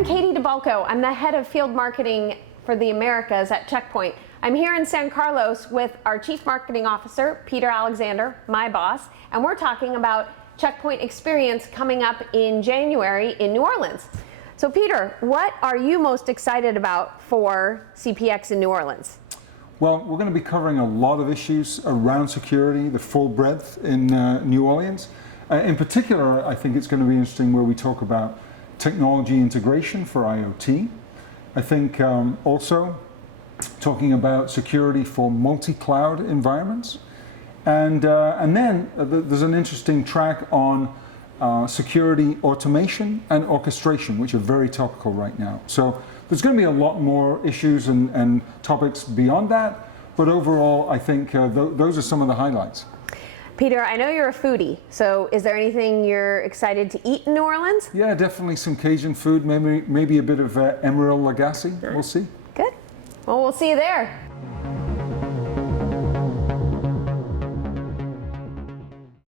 I'm Katie DeBalco. I'm the head of field marketing for the Americas at Checkpoint. I'm here in San Carlos with our Chief Marketing Officer, Peter Alexander, my boss, and we're talking about Checkpoint Experience coming up in January in New Orleans. So Peter, what are you most excited about for CPX in New Orleans? Well, we're going to be covering a lot of issues around security, the full breadth in New Orleans. In particular, I think it's going to be interesting where we talk about technology integration for IoT. I think also talking about security for multi-cloud environments. And then there's an interesting track on security automation and orchestration, which are very topical right now. So there's going to be a lot more issues and topics beyond that, but overall I think those are some of the highlights. Peter, I know you're a foodie, so is there anything you're excited to eat in New Orleans? Yeah, definitely some Cajun food, maybe a bit of Emeril Lagasse, we'll see. Good. Well, we'll see you there.